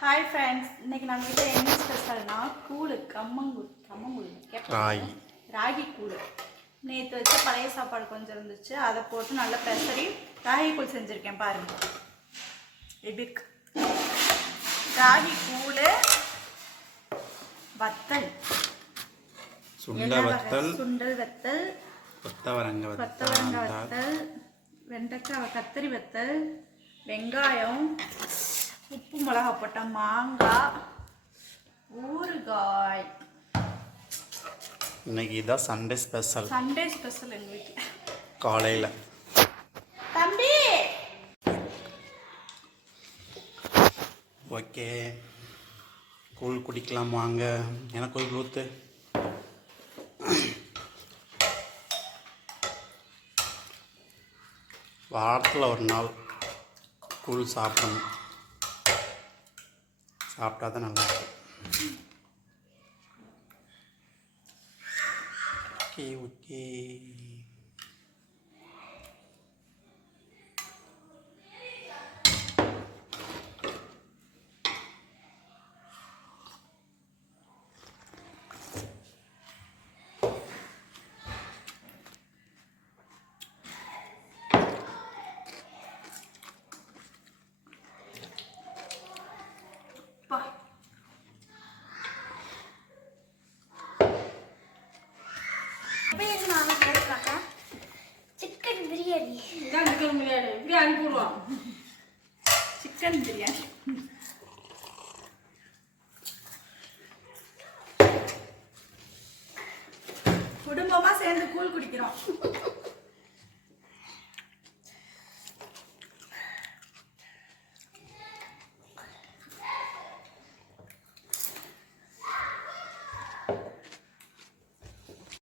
Hi friends, இன்னைக்கு நம்ம வீட்டில் என்ன ஸ்பெஷல்னா கூழ், கம்மங்கூழ் ராகி கூழ். நேற்று வச்ச பழைய சாப்பாடு கொஞ்சம் இருந்துச்சு, அதை போட்டு நல்லா பெசரி ராகி கூழ் செஞ்சுருக்கேன். பாருங்க எப்படி இருக்கு. ராகி கூழ், வத்தல், சுண்டல் வத்தல், கொத்தவரங்காய் வத்தல், வெண்டைக்காய் கத்திரி வத்தல், வெங்காயம், உப்பு மிளகா போட்ட மாங்காய், ஊறுகாய். இன்னைக்கு இதான் சண்டே ஸ்பெஷல் எங்கள் வீட்டில் காலையில். தம்பி ஓகே, கூழ் குடிக்கலாம் வாங்க. எனக்கு ஒரு ஊற்று. வாரத்தில் ஒரு நாள் கூழ் சாப்பிடணும், சாப்பிட்டா தான் நல்லாயிருக்கும். Okay okay. சிக்கன் பிரியாணி குடும்பமா சேர்ந்து கூழ் குடிக்கிறோம்.